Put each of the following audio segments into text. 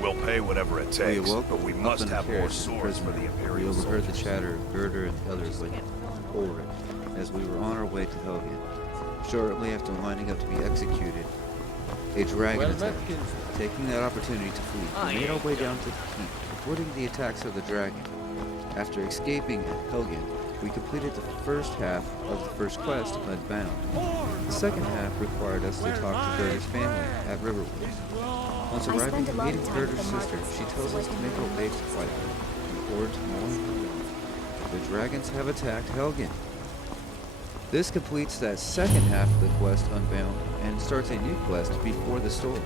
We'll pay whatever it takes, awoke but we up must in a have more carriage swords for the prisoner. Imperial We overheard soldiers. the chatter of Girder and others like Ulrich as we were on our way to Helgen. Shortly after lining up to be executed, a dragon attacked. Taking that opportunity to flee, we made our way down to the keep, avoiding the attacks of the dragon. After escaping Helgen, we completed the first half of the first quest, Unbound. The second half required us to talk to Girder's family at Riverwood. Once arriving and meeting Girder's sister, she tells us to make our way to fight her, in order to know the dragons have attacked Helgen. This completes that second half of the quest, Unbound, and starts a new quest before the story.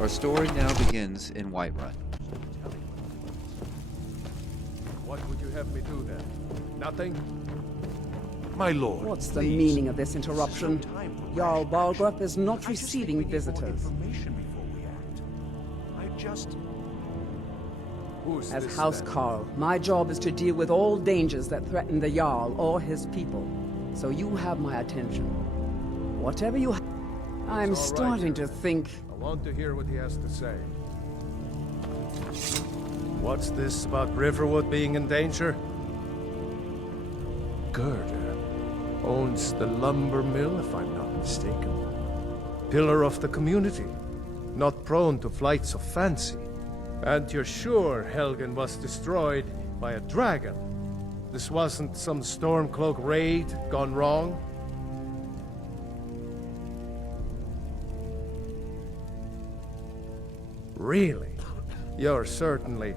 Our story now begins in Whiterun. What would you have me do then? Nothing? My lord, What's the please. meaning of this interruption? Jarl Balgrup is not I just think receiving we need more visitors. information before we act. I just... Who's As this House then? Carl, my job is to deal with all dangers that threaten the Jarl or his people. So you have my attention. Whatever you have, I'm It's all right. starting to think... I want to hear what he has to say. What's this about Riverwood being in danger? Girder owns the lumber mill, if I'm not mistaken. Pillar of the community, not prone to flights of fancy. And you're sure Helgen was destroyed by a dragon? This wasn't some Stormcloak raid gone wrong? Really? You're certainly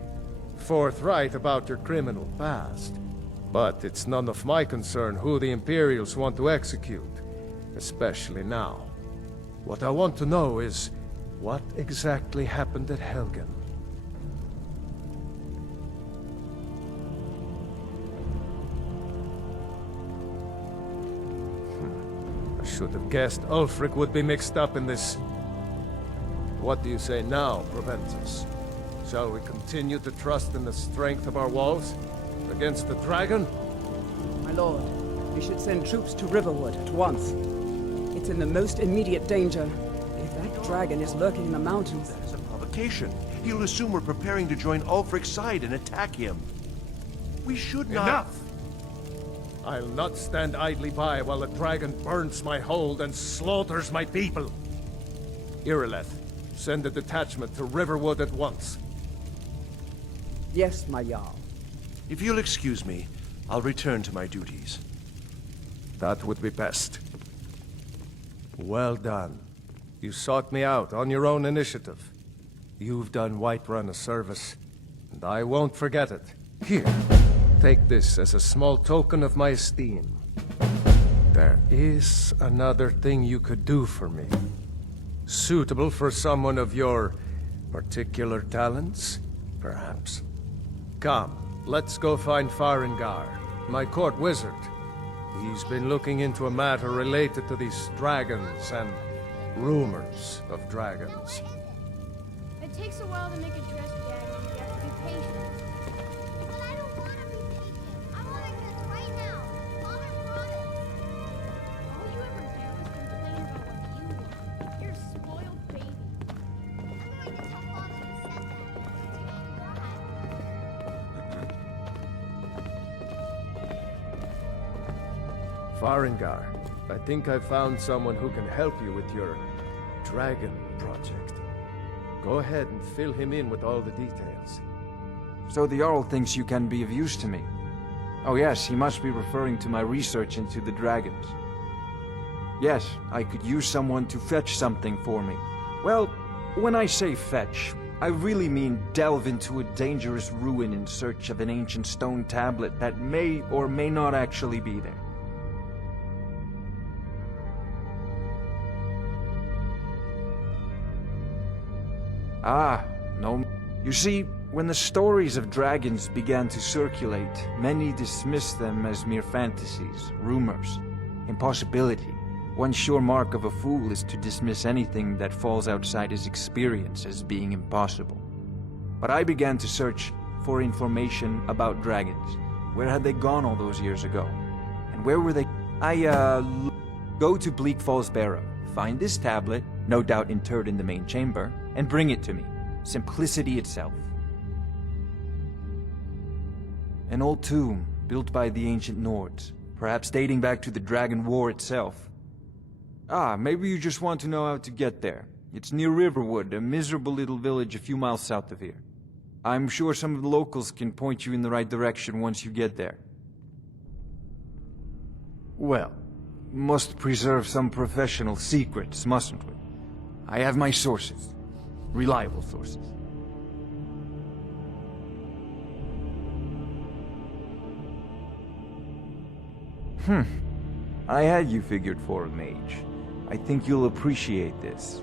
forthright about your criminal past. But it's none of my concern who the Imperials want to execute, especially now. What I want to know is, what exactly happened at Helgen? I should have guessed Ulfric would be mixed up in this. What do you say now, Proventus? Shall we continue to trust in the strength of our walls against the dragon? My lord, we should send troops to Riverwood at once. It's in the most immediate danger. If that dragon is lurking in the mountains... That is a provocation. He'll assume we're preparing to join Ulfric's side and attack him. We should not... Enough! I'll not stand idly by while the dragon burns my hold and slaughters my people. Irileth, send a detachment to Riverwood at once. Yes, my Jarl. If you'll excuse me, I'll return to my duties. That would be best. Well done. You sought me out on your own initiative. You've done Whiterun a service, and I won't forget it. Here, take this as a small token of my esteem. There is another thing you could do for me. Suitable for someone of your particular talents, perhaps. Come, let's go find Farengar, my court wizard. He's been looking into a matter related to these dragons and rumors of dragons. It takes a while to make a dress dragon. You have to be patient. But I don't want to be patient. I want to get it right now. Mother promised. All you ever do is complain about what you want. You're a spoiled baby. I'm going to tell Father you said that. Farengar, I think I found someone who can help you with your dragon project. Go ahead and fill him in with all the details. So the Jarl thinks you can be of use to me. Oh yes, he must be referring to my research into the dragons. Yes, I could use someone to fetch something for me. Well, when I say fetch, I really mean delve into a dangerous ruin in search of an ancient stone tablet that may or may not actually be there. Ah, no. You see, when the stories of dragons began to circulate, many dismissed them as mere fantasies, rumors, impossibility. One sure mark of a fool is to dismiss anything that falls outside his experience as being impossible. But I began to search for information about dragons. Where had they gone all those years ago? And where were they? Go to Bleak Falls Barrow, find this tablet, no doubt interred in the main chamber, and bring it to me. Simplicity itself. An old tomb built by the ancient Nords, perhaps dating back to the Dragon War itself. Ah, maybe you just want to know how to get there. It's near Riverwood, a miserable little village a few miles south of here. I'm sure some of the locals can point you in the right direction once you get there. Well, must preserve some professional secrets, mustn't we? I have my sources. Reliable sources. I had you figured for a mage. I think you'll appreciate this.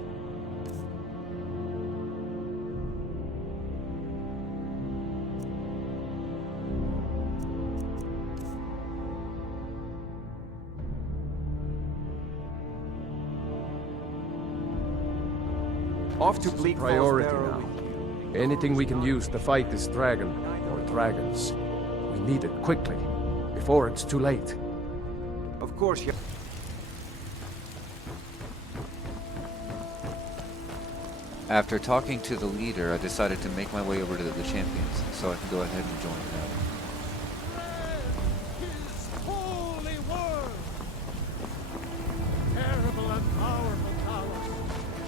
Off to Bleak Falls Priority Barrow. now. Anything we can use to fight this dragon, or dragons. We need it quickly, before it's too late. Of course, you... After talking to the leader, I decided to make my way over to the champions, so I can go ahead and join them. His holy word! Terrible and powerful power,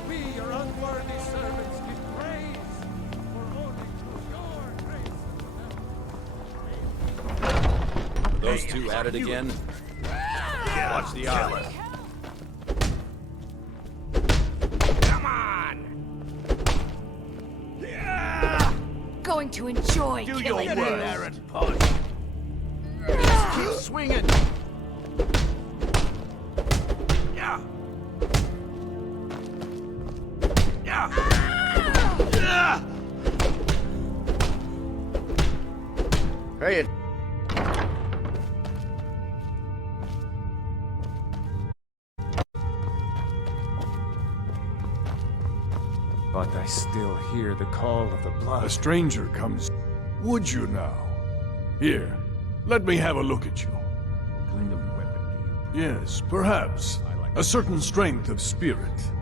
we, your unworthy servants, give praise, for only through your grace. Those two at it again? Watch the eye. Going to enjoy Do your killing work, you. Aaron Punch. Keep swinging. Yeah. Yeah. Yeah. Hey, but I still hear the call of the blood. A stranger comes. Would you now? Here, let me have a look at you. What kind of weapon do you... Yes, perhaps. A certain strength of spirit.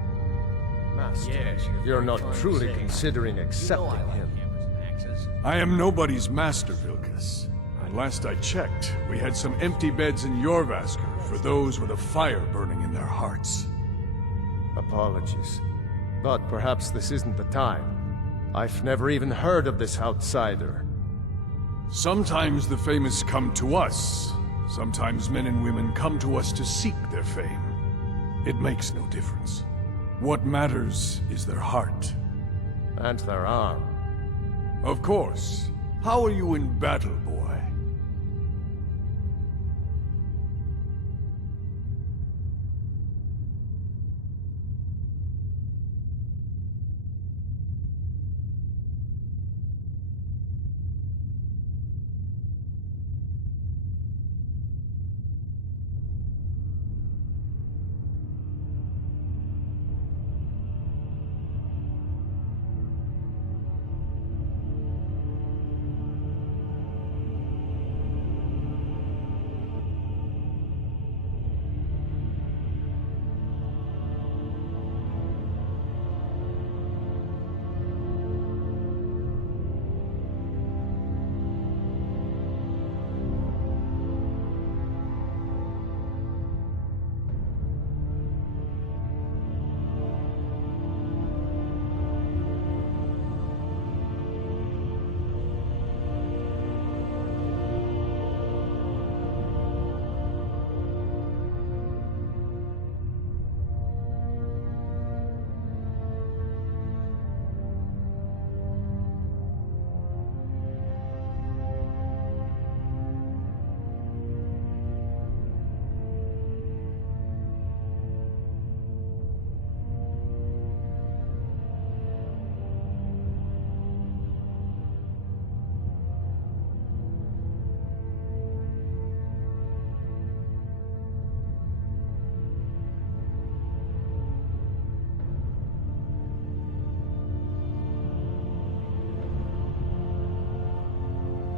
Master, you're not truly considering accepting him. I am nobody's master, Vilkas. And last I checked, we had some empty beds in Jorvaskr for those with a fire burning in their hearts. Apologies. But perhaps this isn't the time. I've never even heard of this outsider. Sometimes the famous come to us. Sometimes men and women come to us to seek their fame. It makes no difference. What matters is their heart. And their arm. Of course. How are you in battle, boy?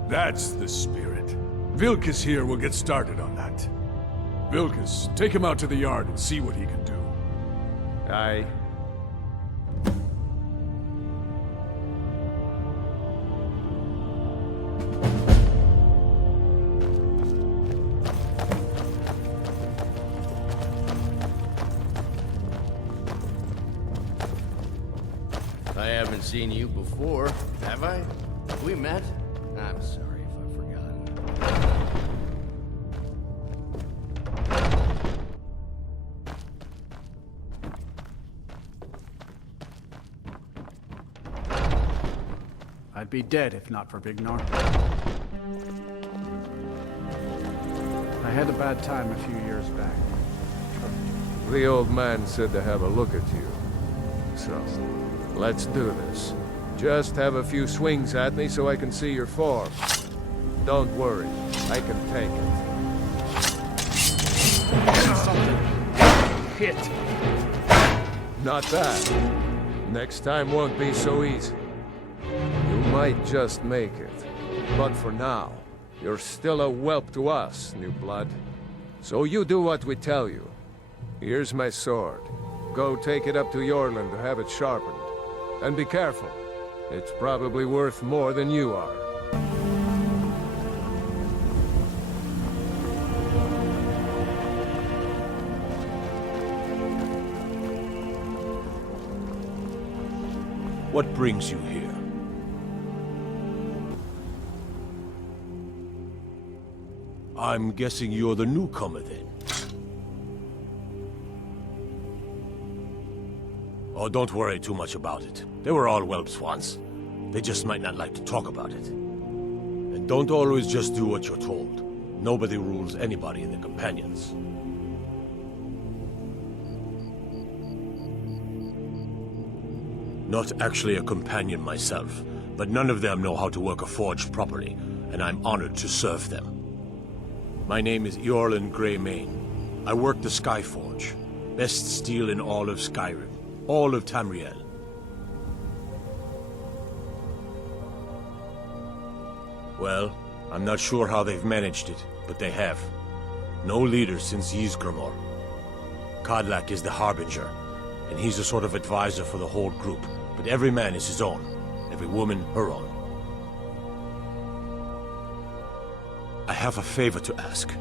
That's the spirit. Vilkas here will get started on that. Vilkas, take him out to the yard and see what he can do. Aye. I haven't seen you before, have I? Have we met? I'm sorry if I've forgotten. I'd be dead if not for Big Norm. I had a bad time a few years back. The old man said to have a look at you. So, let's do this. Just have a few swings at me so I can see your form. Don't worry, I can take it. Something hit. Not bad. Next time won't be so easy. You might just make it. But for now, you're still a whelp to us, new blood. So you do what we tell you. Here's my sword. Go take it up to Yorland to have it sharpened. And be careful. It's probably worth more than you are. What brings you here? I'm guessing you're the newcomer then. Oh, don't worry too much about it. They were all whelps once. They just might not like to talk about it. And don't always just do what you're told. Nobody rules anybody in the companions. Not actually a companion myself, but none of them know how to work a forge properly, and I'm honored to serve them. My name is Eorlin Greymane. I work the Skyforge. Best steel in all of Skyrim. All of Tamriel. Well, I'm not sure how they've managed it, but they have. No leader since Ysgramor. Kodlak is the Harbinger, and he's a sort of advisor for the whole group, but every man is his own. Every woman, her own. I have a favor to ask.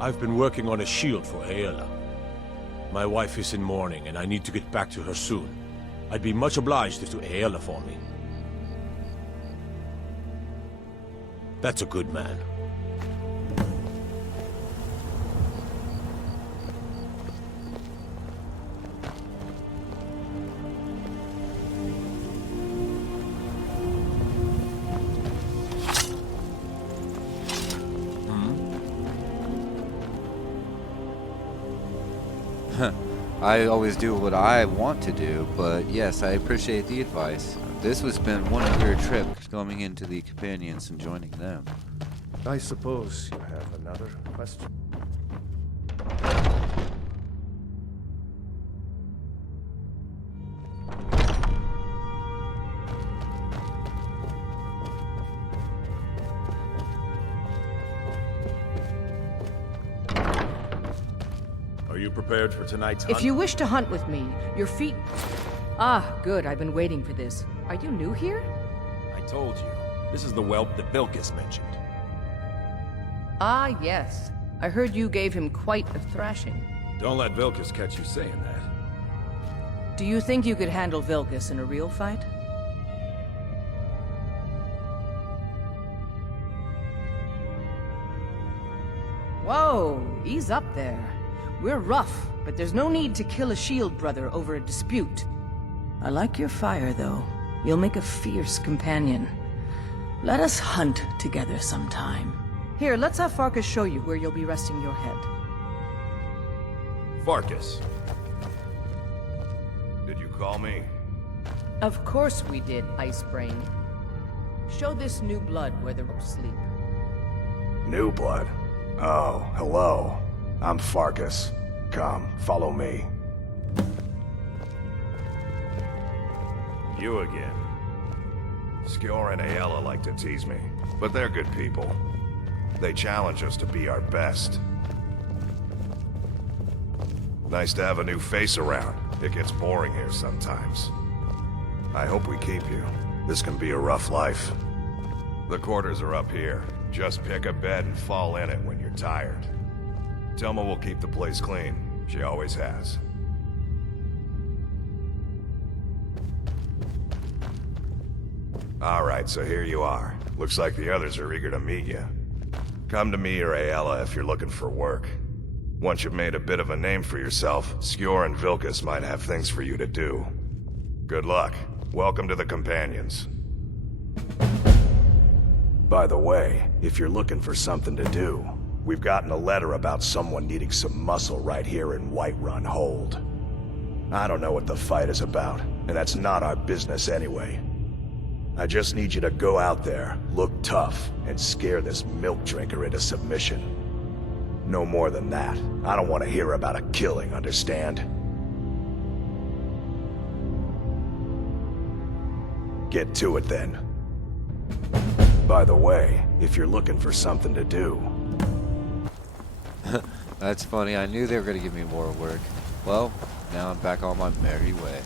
I've been working on a shield for Aela. My wife is in mourning, and I need to get back to her soon. I'd be much obliged if you do Aela for me. That's a good man. I always do what I want to do, but yes, I appreciate the advice. This has been one weird trip, coming into the companions and joining them. I suppose you have another question? Are you prepared for tonight's hunt? If you wish to hunt with me, your feet... Ah, good. I've been waiting for this. Are you new here? I told you. This is the whelp that Vilkas mentioned. Ah, yes. I heard you gave him quite a thrashing. Don't let Vilkas catch you saying that. Do you think you could handle Vilkas in a real fight? Whoa, ease up there. We're rough, but there's no need to kill a shield brother over a dispute. I like your fire, though. You'll make a fierce companion. Let us hunt together sometime. Here, let's have Farkas show you where you'll be resting your head. Farkas. Did you call me? Of course we did, Icebrain. Show this new blood where the ropes sleep. New blood? Oh, hello. I'm Farkas. Come, follow me. You again. Skjor and Aela like to tease me, but they're good people. They challenge us to be our best. Nice to have a new face around. It gets boring here sometimes. I hope we keep you. This can be a rough life. The quarters are up here. Just pick a bed and fall in it when you're tired. Telma will keep the place clean. She always has. Alright, so here you are. Looks like the others are eager to meet you. Come to me or Ayala if you're looking for work. Once you've made a bit of a name for yourself, Skjor and Vilkas might have things for you to do. Good luck. Welcome to the Companions. By the way, if you're looking for something to do, we've gotten a letter about someone needing some muscle right here in Whiterun Hold. I don't know what the fight is about, and that's not our business anyway. I just need you to go out there, look tough, and scare this milk drinker into submission. No more than that. I don't want to hear about a killing, understand? Get to it then. By the way, if you're looking for something to do... That's funny. I knew they were going to give me more work. Well, now I'm back on my merry way.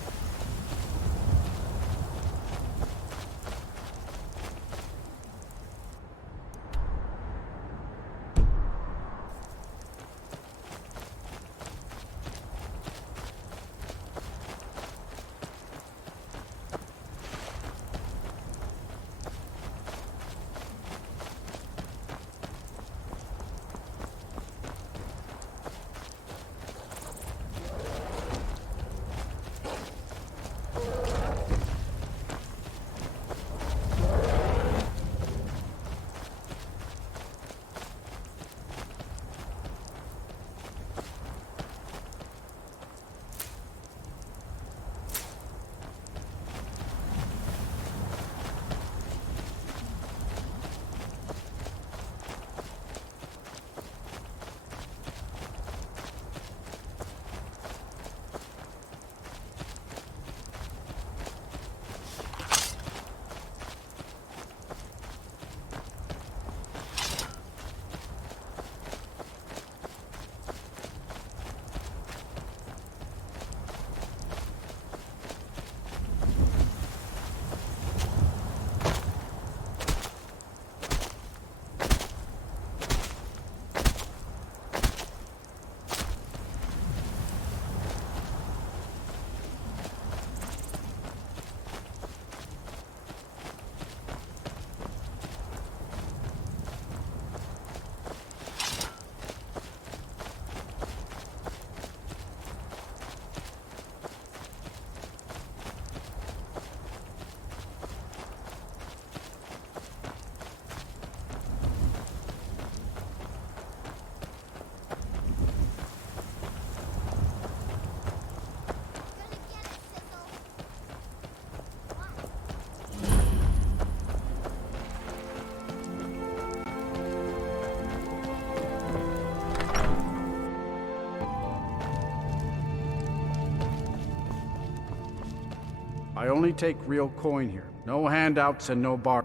I only take real coin here. No handouts and no bar.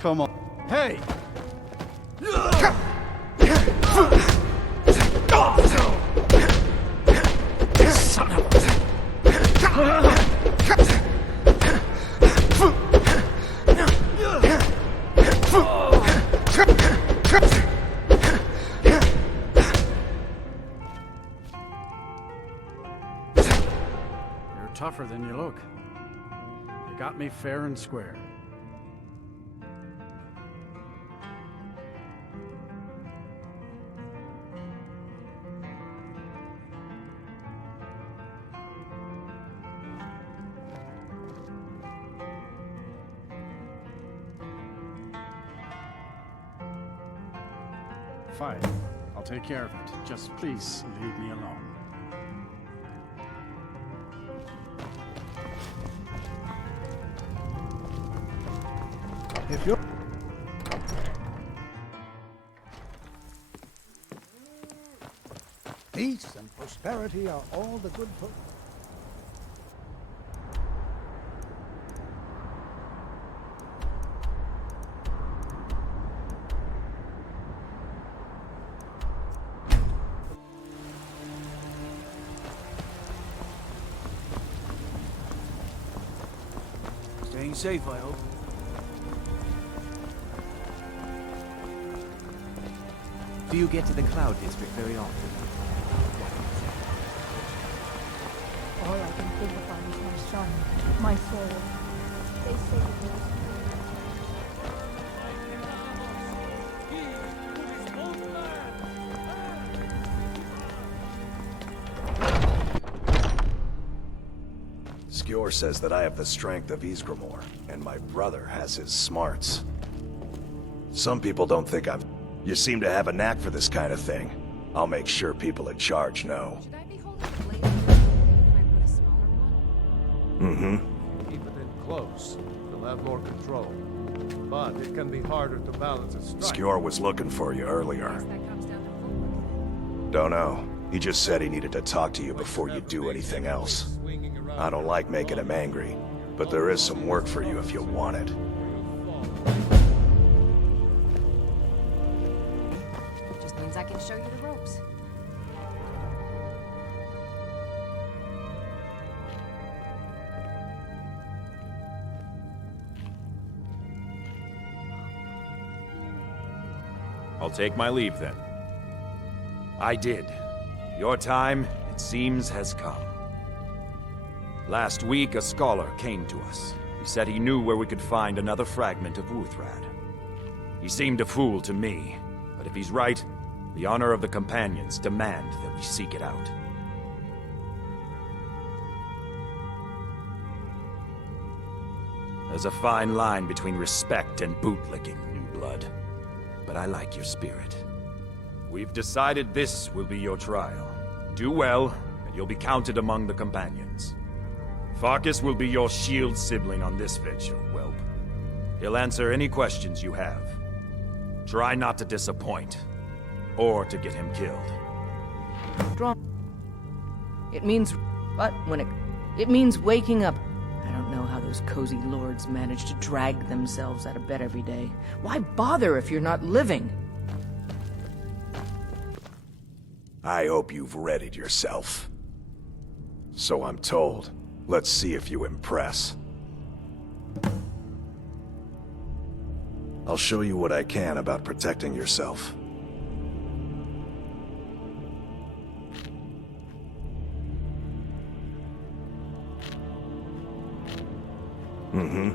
Come on. Hey! Son of a... Tougher than you look. You got me fair and square. Fine. I'll take care of it. Just please leave me alone. If you're... Peace and prosperity are all the good folk. Staying safe, I hope. Do you get to the Cloud District very often? All I can think about is my son, my soul. They say the worst. Skjor says that I have the strength of Ysgramor, and my brother has his smarts. Some people don't think I'm... You seem to have a knack for this kind of thing. I'll make sure people in charge know. Should I be holding a blade? Can I put a smaller one? Mm-hmm. Keep it in close. You'll have more control. But it can be harder to balance a strike. Skjor was looking for you earlier. Guess that comes down to footwork. Don't know. He just said he needed to talk to you before you do anything else. I don't like making him angry, but there is some work for you if you want it. Just means I can show you the ropes. I'll take my leave then. I did. Your time, it seems, has come. Last week, a scholar came to us. He said he knew where we could find another fragment of Uthrad. He seemed a fool to me, but if he's right, the honor of the Companions demand that we seek it out. There's a fine line between respect and bootlicking, new blood. But I like your spirit. We've decided this will be your trial. Do well, and you'll be counted among the Companions. Farkas will be your shield sibling on this venture, whelp. He'll answer any questions you have. Try not to disappoint, or to get him killed. Strong. It means... But when it means waking up. I don't know how those cozy lords manage to drag themselves out of bed every day. Why bother if you're not living? I hope you've readied yourself. So I'm told. Let's see if you impress. I'll show you what I can about protecting yourself. Mm-hmm.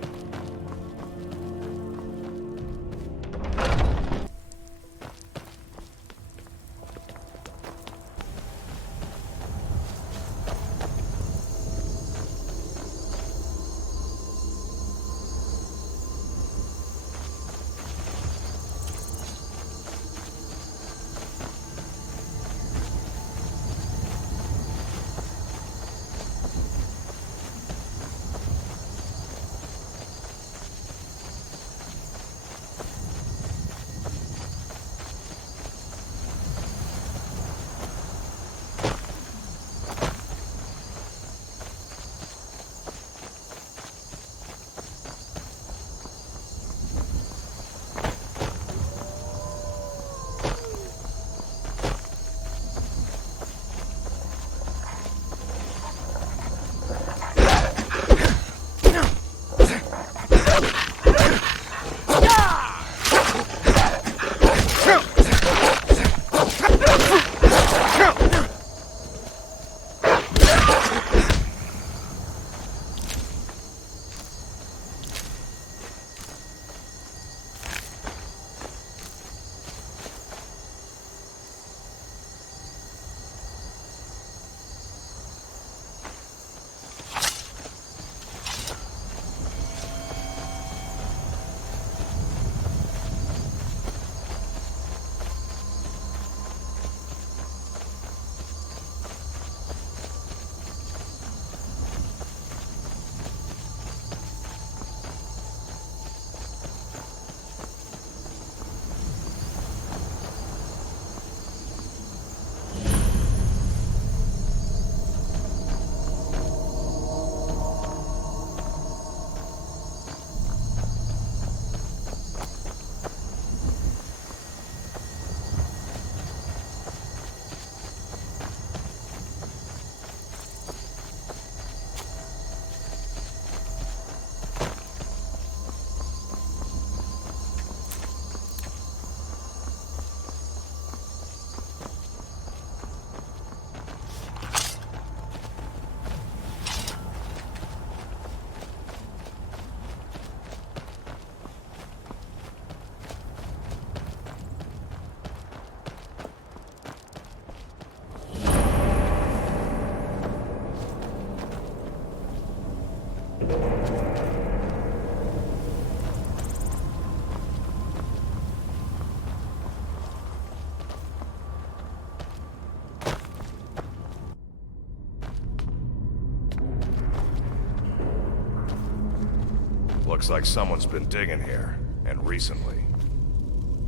Looks like someone's been digging here, and recently.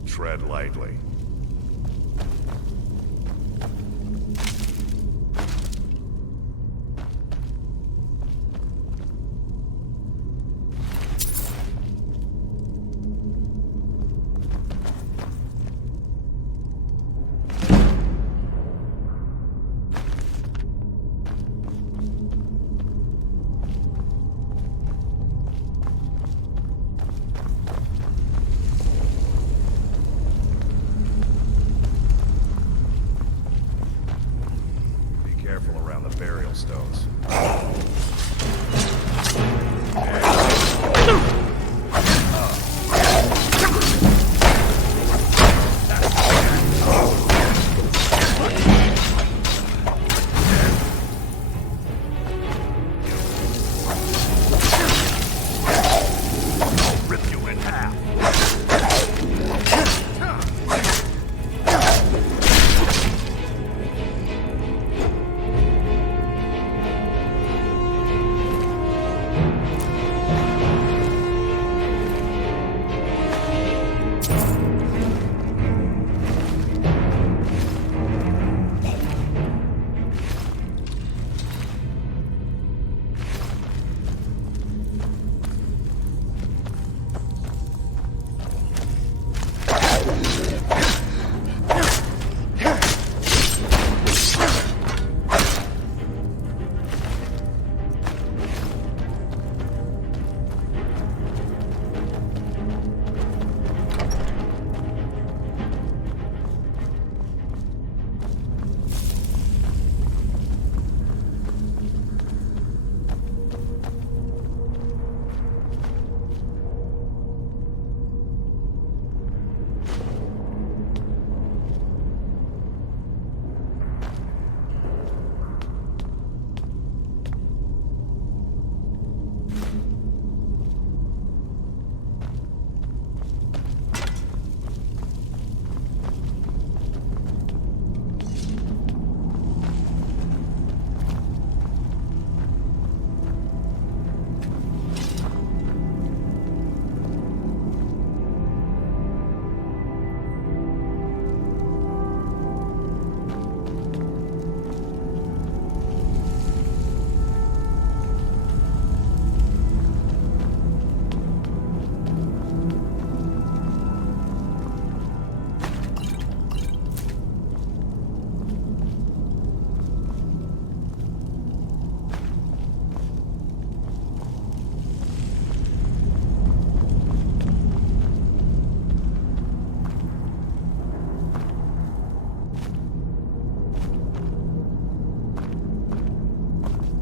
Tread lightly. Burial stones. I'll rip you in half.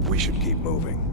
We should keep moving.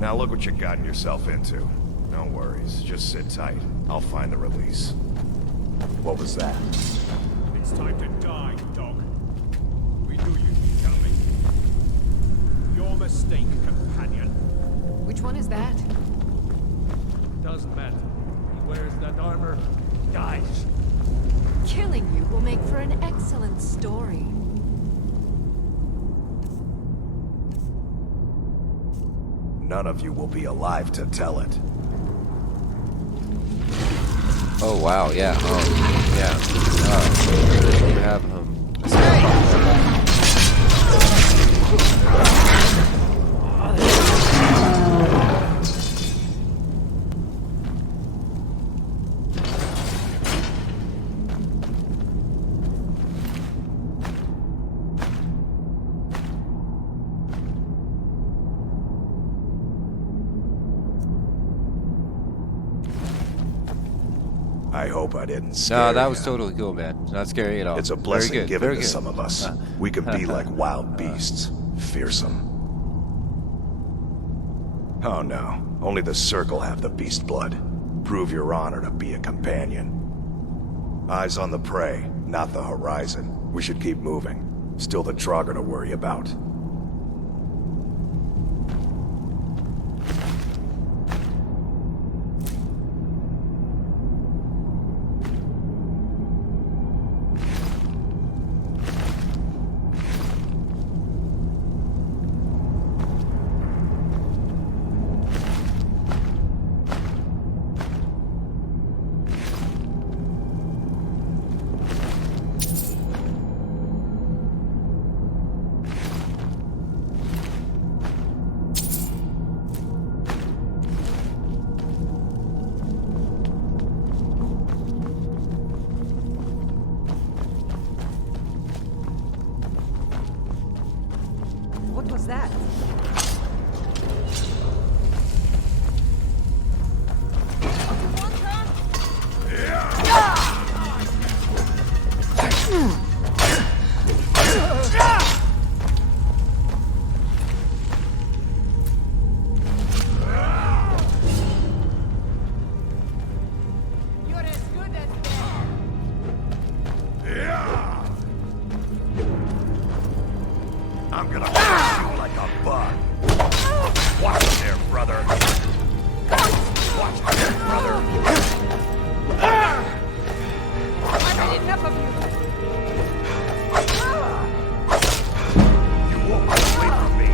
Now look what you've gotten yourself into. No worries, just sit tight. I'll find the release. What was that? It's time to die, dog. mistake, companion. Which one is that? Doesn't matter. He wears that armor, he dies. Killing you will make for an excellent story. None of you will be alive to tell it. Oh wow, yeah. Oh yeah. You have I hope I didn't scare No, that you. was totally cool, man. Not scary at all. It's a blessing Very good, given very to good. some of us. We can be like wild beasts, fearsome. Oh no, only the Circle have the beast blood. Prove your honor to be a companion. Eyes on the prey, not the horizon. We should keep moving. Still the Trogger to worry about. What was that? You're as good as dead. I'm gonna crush you like a bug. Watch it there, brother. Watch it there, brother. I've had enough of you. You won't run away from me.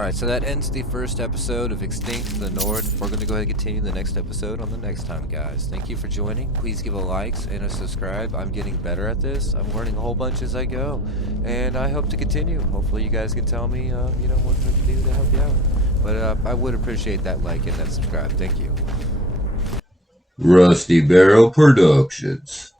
Alright, so that ends the first episode of Extinct the North. We're going to go ahead and continue the next episode on the next time, guys. Thank you for joining. Please give a like and a subscribe. I'm getting better at this. I'm learning a whole bunch as I go. And I hope to continue. Hopefully you guys can tell me, what I can do to help you out. But I would appreciate that like and that subscribe. Thank you. Rusty Barrel Productions.